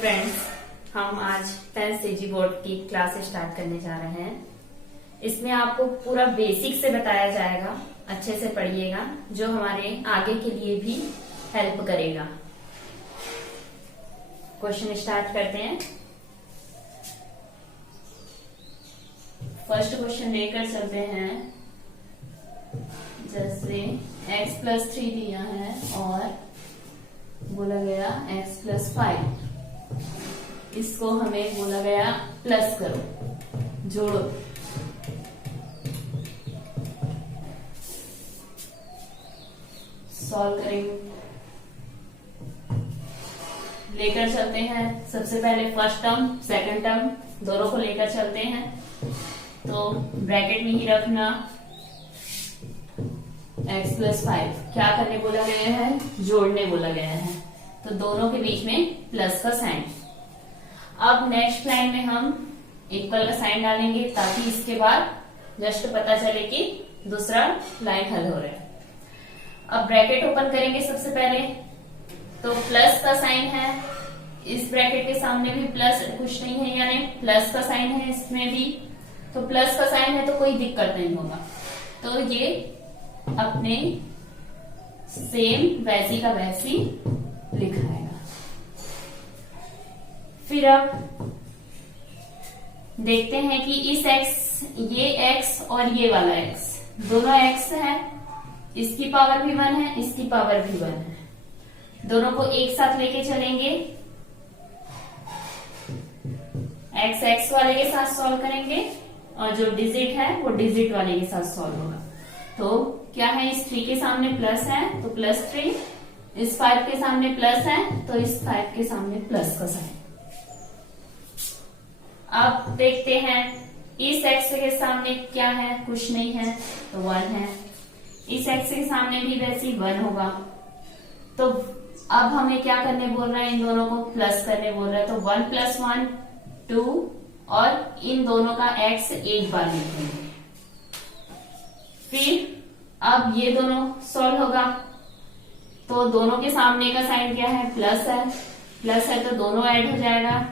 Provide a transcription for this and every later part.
Friends, हम आज 10th CG board की क्लास स्टार्ट करने जा रहे हैं। इसमें आपको पूरा बेसिक से बताया जाएगा, अच्छे से पढ़िएगा, जो हमारे आगे के लिए भी हेल्प करेगा। क्वेश्चन स्टार्ट करते हैं। फर्स्ट क्वेश्चन लेकर चलते हैं। जैसे x+3 दिया है और बोला गया x+5, इसको हमें बोला गया प्लस करो, जोड़ो। सॉल्व करेंगे, लेकर चलते हैं। सबसे पहले फर्स्ट टर्म सेकंड टर्म दोनों को लेकर चलते हैं, तो ब्रैकेट में ही रखना। x+5 क्या करने बोला गया है? जोड़ने बोला गया है, तो दोनों के बीच में प्लस का साइन। अब नेक्स्ट लाइन में हम इक्वल का साइन डालेंगे, ताकि इसके बाद जस्ट पता चले कि दूसरा लाइन हल हो रहा है। अब ब्रैकेट ओपन करेंगे सबसे पहले, तो प्लस का साइन है। इस ब्रैकेट के सामने भी प्लस कुछ नहीं है, यानी प्लस का साइन है इसमें भी, तो प्लस का साइन है तो कोई दिक्कत नहीं होगा। तो ये अपने सेम वैसी का वैसी लिखाएगा। फिर अब देखते हैं कि इस ये x और ये वाला x दोनों x है, इसकी पावर भी 1 है, इसकी पावर भी 1 है। दोनों को एक साथ लेके चलेंगे। x वाले के साथ सॉल्व करेंगे और जो डिजिट है वो डिजिट वाले के साथ सॉल्व होगा। तो क्या है, इस 3 के सामने प्लस है तो +3, इस 5 के सामने प्लस है तो इस 5 के सामने प्लस का साइन। अब देखते हैं इस x के सामने क्या है, कुछ नहीं है तो 1 है। इस x के सामने भी वैसे 1 होगा। तो अब हमें क्या करने बोल रहा है, इन दोनों को प्लस करने बोल रहा है, तो 1 + 1 2, और इन दोनों का x एक बार लिखेंगे। फिर अब ये दोनों सॉल्व होगा, तो दोनों के सामने का साइन क्या है, प्लस है। प्लस है तो दोनों ऐड हो जाएगा,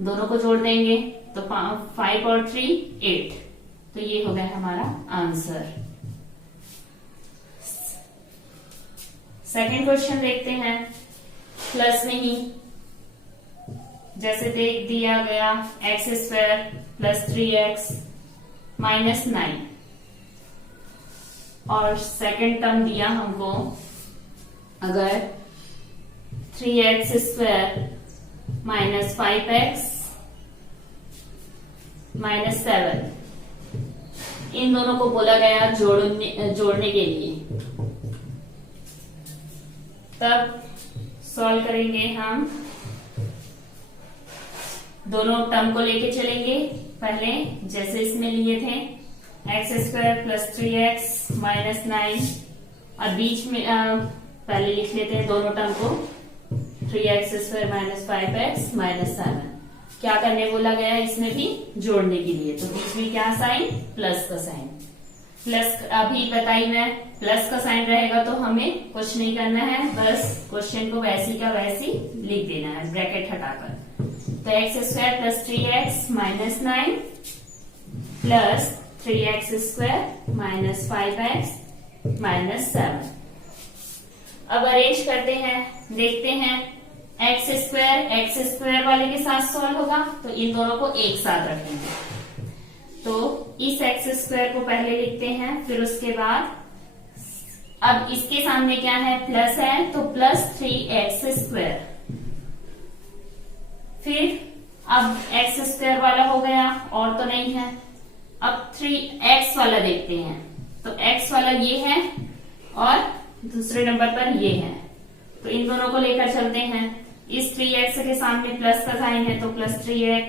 दोनों को जोड़ देंगे तो 5 और 3 8। तो ये हो गया हमारा आंसर। सेकंड क्वेश्चन देखते हैं। प्लस में ही जैसे देख दिया गया x² + 3x - 9, और सेकंड टर्म दिया हमको अगर 3x² - 5x - 7, इन दोनों को बोला गया जोड़ने के लिए। तब सॉल्व करेंगे हम, दोनों टर्म को लेके चलेंगे। पहले जैसे इसमें लिए थे x² + 3x - 9, और बीच में पहले लिख लेते हैं दोनों टर्म को 3x² - 5x - 7। क्या करने बोला गया है, इसमें भी जोड़ने के लिए, तो बीच में क्या साइन, प्लस का साइन। प्लस अभी बताई मैं, प्लस का साइन रहेगा तो हमें कुछ नहीं करना है, बस क्वेश्चन को वैसी का वैसी लिख देना है ब्रैकेट हटाकर। तो x² + 3x - 9 plus 3x² - 5x - 7। अब अरेंज करते हैं, देखते हैं x² वाले के साथ सॉल्व होगा, तो इन दोनों को एक साथ रखेंगे। तो इस x² को पहले लिखते हैं, फिर उसके बाद अब इसके सामने क्या है, प्लस है तो +3x²। फिर अब x² वाला हो गया, और तो नहीं है। अब 3x वाला देखते हैं, तो x वाला ये है और दूसरे नंबर पर ये है, तो इन दोनों को लेकर चलते हैं। इस 3x के सामने प्लस का साइन है तो +3x,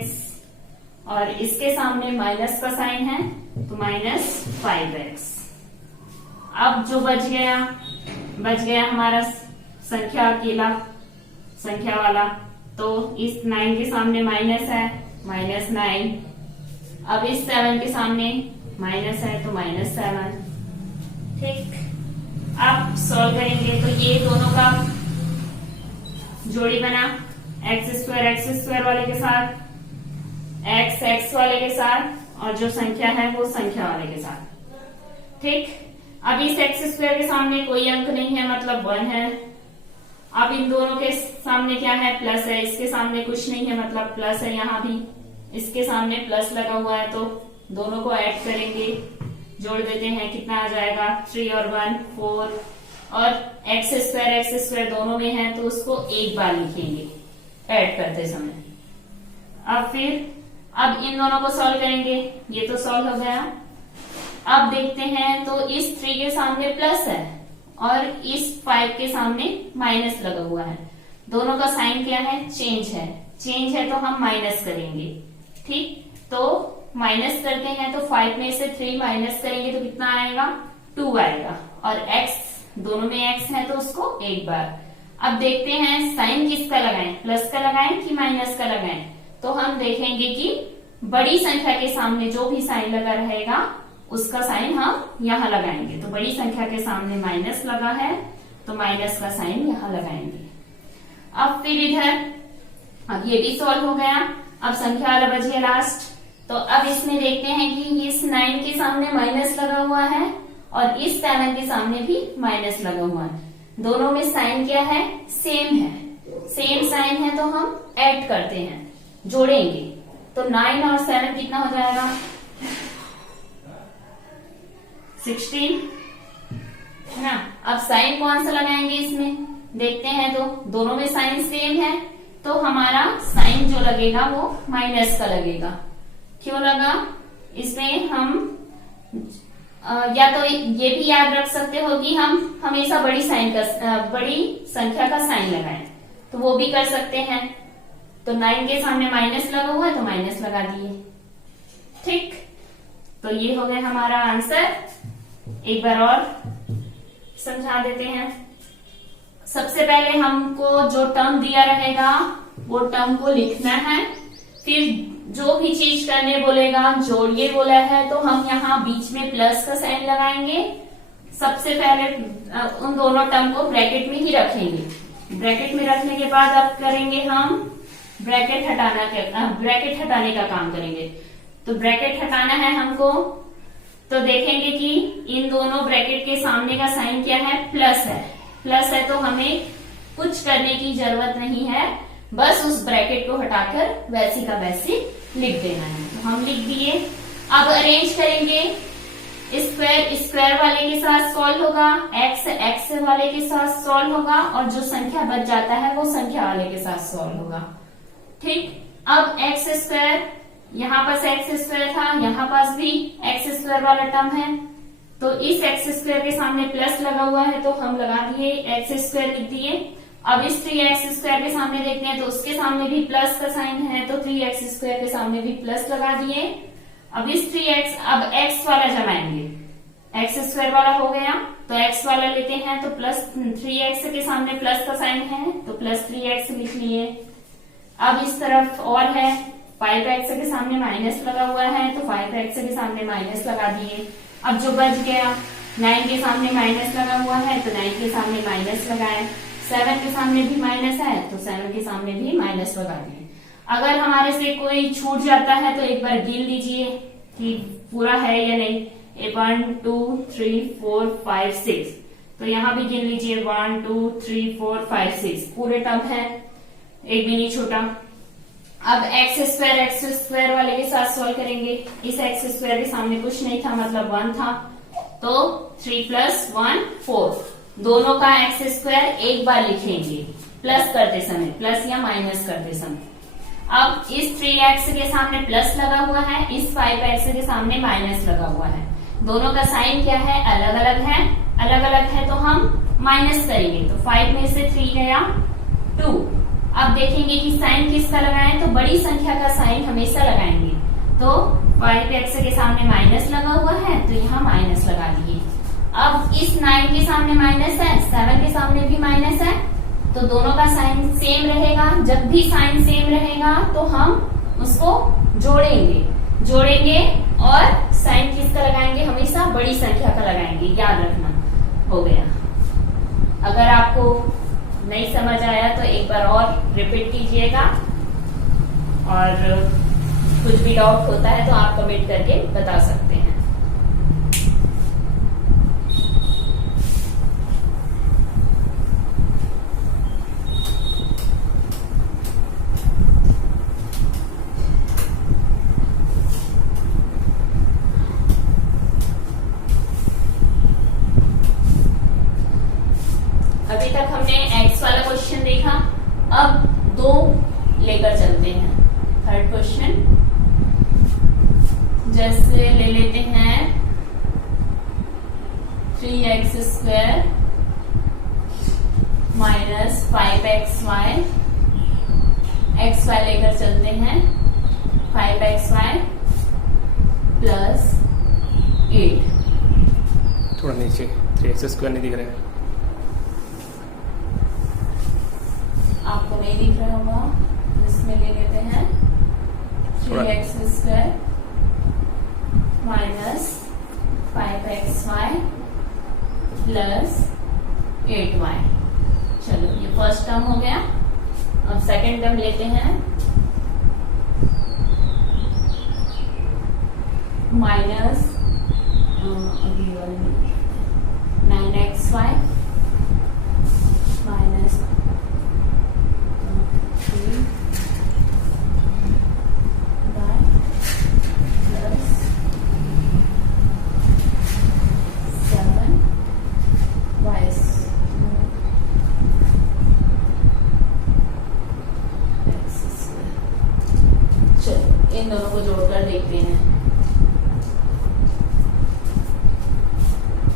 और इसके सामने माइनस का साइन है तो -5x। अब जो बच गया हमारा संख्या अकेला, संख्या वाला, तो इस 9 के सामने माइनस है, -9। अब इस 7 के सामने माइनस है तो -7। ठीक, अब सॉल्व करेंगे तो ये दोनों का जोड़ी बना एक्स स्क्वायर वाले के साथ, एक्स वाले के साथ, और जो संख्या है वो संख्या वाले के साथ। ठीक, अब इस एक्स स्क्वायर के सामने कोई अंक नहीं है, मतलब 1 है। अब इन दोनों के सामने क्या है, प्लस है, इसके सामने कुछ नहीं है, मतलब प्लस है, यहाँ भी इसके सामने प्लस लगा हुआ है, तो दोनों को ऐड करेंगे, जोड़ देते हैं, कितना आ जाएगा 3 और 1 4, और एक्स स्क्वायर दोनों में है तो उसको एक बार लिखेंगे ऐड करते समय। अब इन दोनों को सॉल्व करेंगे, ये तो सॉल्व हो गया। अब देखते हैं, तो इस 3 के सामने प्लस है और इस 5 के सामने माइनस लगा हुआ है, दोनों का साइन क्या है, चेंज है तो हम माइनस करेंगे। ठीक, तो माइनस करते हैं, तो 5 में से 3 माइनस करेंगे तो कितना आएगा, 2 आएगा, और x दोनों में x है तो उसको एक बार। अब देखते हैं साइन किसका लगाएं, प्लस का लगाएं कि माइनस का लगाएं, तो हम देखेंगे कि बड़ी संख्या के सामने जो भी साइन लगा रहेगा उसका साइन हम यहाँ लगाएंगे। तो बड़ी संख्या के सामने माइनस लगा है तो माइनस का साइन यहाँ लगाएंगे। अब फिर इधर, अब ये भी सॉल्व हो गया। अब संख्या वाला बच गया लास्ट, तो अब इसमें देखते हैं कि इस 9 के सामने माइनस लगा हुआ है और इस 7 के सामने भी माइनस लगा हुआ है, दोनों में साइन क्या है, सेम है, सेम साइन है, तो हम ऐड करते हैं, जोड़ेंगे, तो 9 और 7 कितना हो जाएगा, 16 है ना। अब साइन कौन सा लगाएंगे इसमें, देखते हैं, तो दोनों में साइन सेम है तो हमारा साइन जो लगेगा वो माइनस का लगेगा। क्यों लगा, इसमें हम या तो ये भी याद रख सकते हो कि हम हमेशा बड़ी संख्या का साइन लगाएं, तो वो भी कर सकते हैं। तो 9 के सामने माइनस लगा हुआ है तो माइनस लगा दिए। ठीक, तो ये हो गया हमारा आंसर। एक बार और समझा देते हैं। सबसे पहले हमको जो टर्म दिया रहेगा वो टर्म को लिखना है, फिर जो भी चीज करने बोलेगा, जोड़िए बोला है तो हम यहाँ बीच में प्लस का साइन लगाएंगे। सबसे पहले उन दोनों टर्म को ब्रैकेट में ही रखेंगे, ब्रैकेट में रखने के बाद अब करेंगे हम ब्रैकेट हटाने का काम करेंगे। तो ब्रैकेट हटाना है हमको, तो देखेंगे कि इन दोनों ब्रैकेट के सामने का साइन क्या है, प्लस है, तो हमें कुछ करने की जरूरत नहीं है, बस उस ब्रैकेट को हटाकर वैसी का वैसी लिख देना है। तो हम लिख दिए। अब अरेंज करेंगे, स्क्वायर वाले के साथ सॉल्व होगा, एक्स वाले के साथ सॉल्व होगा, और जो संख्या बच जाता है वो संख्या वाले के साथ सॉल्व होगा। ठीक, अब एक्स स्क्वायर, यहाँ पास एक्स स्क्वायर था, यहाँ पास भी एक्स स्क्वायर वाला टर्म है, तो इस एक्स स्क्वायर के सामने प्लस लगा हुआ है तो हम लगा दिए, एक्स स्क्वायर लिख दिए। अब इस 3x स्क्वायर के सामने देखते हैं तो उसके सामने भी प्लस का साइन है, तो 3x स्क्वायर के सामने भी प्लस लगा दिए। अब इस 3x, अब x वाला जमाएंगे, एक्स स्क्वायर वाला हो गया तो x वाला लेते हैं, तो प्लस 3x के सामने प्लस का साइन है तो प्लस 3x लिख लिए। अब इस तरफ और है, 5x के सामने माइनस लगा हुआ है तो 5x के सामने माइनस लगा दिए। अब जो बच गया, 9 के सामने माइनस लगा हुआ है तो 9 के सामने माइनस लगाए, 7 के सामने भी माइनस है तो 7 के सामने भी माइनस लगा दिए। अगर हमारे से कोई छूट जाता है तो एक बार गिन लीजिए कि पूरा है या नहीं। 1 2 3 4 5 6, तो यहाँ भी गिन लीजिए 1 2 3 4 5 6, पूरे टर्म है, एक भी नहीं छूटा। अब एक्स स्क्वायर वाले के साथ सॉल्व करेंगे। इस एक्स स्क्वायर के सामने कुछ नहीं था, मतलब 1 था, तो 3 + 1 4, दोनों का एक्स स्क्वायर एक बार लिखेंगे प्लस करते समय, प्लस या माइनस करते समय। अब इस 3x के सामने प्लस लगा हुआ है, इस 5x के सामने माइनस लगा हुआ है, दोनों का साइन क्या है, अलग अलग है तो हम माइनस करेंगे, तो 5 में से 3 गया 2। अब देखेंगे कि साइन किसका लगाएं, तो बड़ी संख्या का साइन हमेशा लगाएंगे, तो 5x के सामने माइनस लगा हुआ है तो यहाँ माइनस लगा दिए। अब इस 9 के सामने माइनस है, 7 के सामने भी माइनस है, तो दोनों का साइन सेम रहेगा। जब भी साइन सेम रहेगा तो हम उसको जोड़ेंगे और साइन किसका लगाएंगे, हमेशा बड़ी संख्या का लगाएंगे, याद रखना। हो गया। अगर आपको नहीं समझ आया तो एक बार और रिपीट कीजिएगा, और कुछ भी डाउट होता है तो आप कमेंट करके बता सकते हैं। अभी तक हमने x वाला क्वेश्चन देखा, अब 2 लेकर चलते हैं। थर्ड क्वेश्चन जैसे ले लेते हैं 3x² माइनस 5xy, xy लेकर चलते हैं 5xy प्लस 8। थोड़ा नीचे 3x² नहीं दिख रहा है, आपको नहीं दिख रहा होगा, इसमें ले लेते हैं 3x² minus 5xy plus 8y। चलो ये फर्स्ट टर्म हो गया। अब सेकंड टर्म लेते हैं, minus 9xy minus 3y plus 7y। चलो इन दोनों को जोड़कर देखते हैं।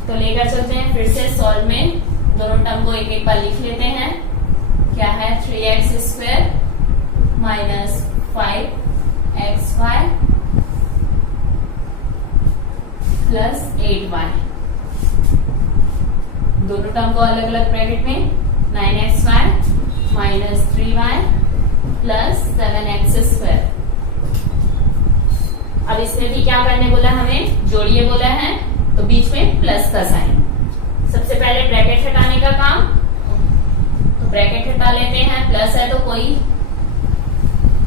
तो लेकर चलते हैं फिर से सॉल्व में, दोनों टर्म को एक एक बार लिख लेते हैं। क्या है 3x² minus 5xy plus 8y। दोनों टर्म को अलग अलग ब्रैकेट में 9xy minus 3y plus 7x²। अब इसमें भी क्या करने बोला हमें, जोड़िए बोला है, तो बीच में प्लस का साइन। सबसे पहले ब्रैकेट हटाने का काम, तो ब्रैकेट हटा लेते हैं। प्लस है तो कोई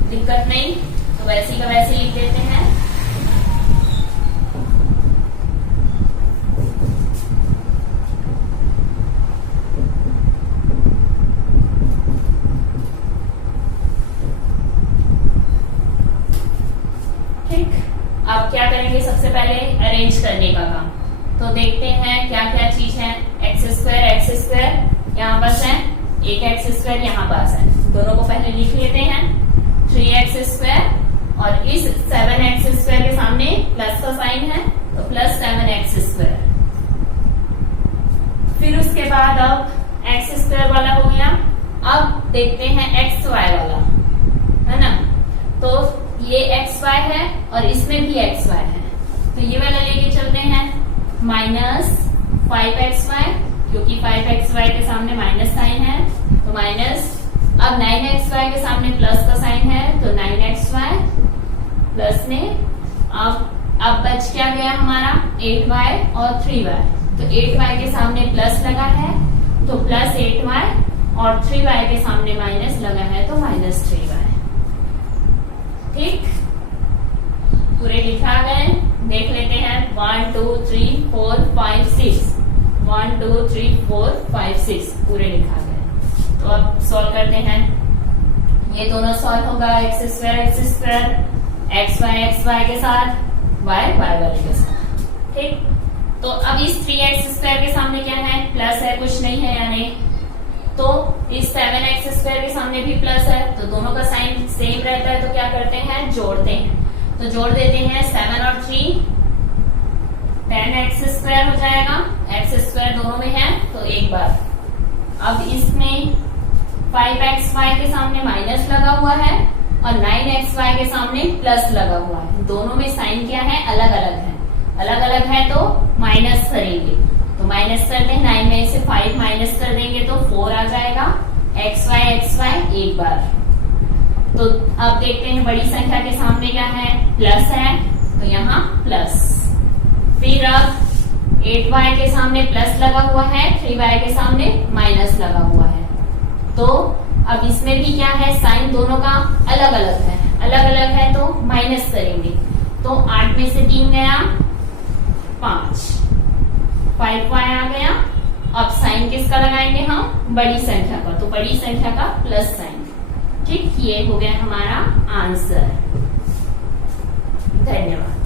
दिक्कत नहीं, तो वैसे का वैसे लिख देते हैं। ठीक, अब क्या करेंगे, सबसे पहले अरेंज करने का काम। तो देखते हैं क्या क्या चीज है। x² यहाँ पास है, एक x² यहाँ पास है, दोनों को पहले लिख लेते हैं 3x² और इस 7x² के सामने प्लस का साइन है तो प्लस 7x²। फिर उसके बाद अब x² वाला हो गया। अब देखते हैं xy वाला, है ना। तो ये xy है और इसमें भी xy है, तो ये वाला लेके चलते हैं माइनस 5xy, क्योंकि 5xy के सामने माइनस साइन है तो माइनस। अब 9xy के सामने प्लस का साइन है तो 9xy प्लस में। अब बच क्या गया हमारा 8y और 3y, तो 8y के सामने प्लस लगा है तो प्लस 8y और 3y के सामने माइनस लगा है तो माइनस 3y। ठीक, पूरे लिखा गए, देख लेते हैं 1 2 3 4 5 6, 1 2 3 4 5 6 पूरे लिखा गए। तो अब सॉल्व करते हैं। ये दोनों सॉल्व होगा x² xy के साथ, y वाले के साथ। ठीक, तो अब इस 3x² के सामने क्या है, प्लस है, कुछ नहीं है यानी। तो इस 7x² के सामने भी प्लस है, तो दोनों का साइन सेम रहता है, तो क्या करते हैं, जोड़ते हैं। तो जोड़ देते हैं 7 और 3, 10x² हो जाएगा। x² दोनों में है तो एक बार। अब इसमें 5xy के सामने माइनस लगा हुआ है और 9xy के सामने प्लस लगा हुआ है, दोनों में साइन क्या है, अलग अलग है। अलग अलग है तो माइनस करेंगे, तो माइनस करते हैं। 9 में से 5 माइनस कर देंगे तो 4 आ जाएगा। xy एक बार। तो अब देखते हैं बड़ी संख्या के सामने क्या है, प्लस है, तो यहाँ प्लस। फिर अब 8y के सामने प्लस लगा हुआ है, 3y के सामने माइनस लगा हुआ है, तो अब इसमें भी क्या है, साइन दोनों का अलग अलग है, अलग अलग है तो माइनस करेंगे। तो 8 में से 3 गया 5, 5y आ गया। अब साइन किसका लगाएंगे हम, बड़ी संख्या का, तो बड़ी संख्या का प्लस साइन। ठीक, ये हो गया हमारा आंसर। धन्यवाद।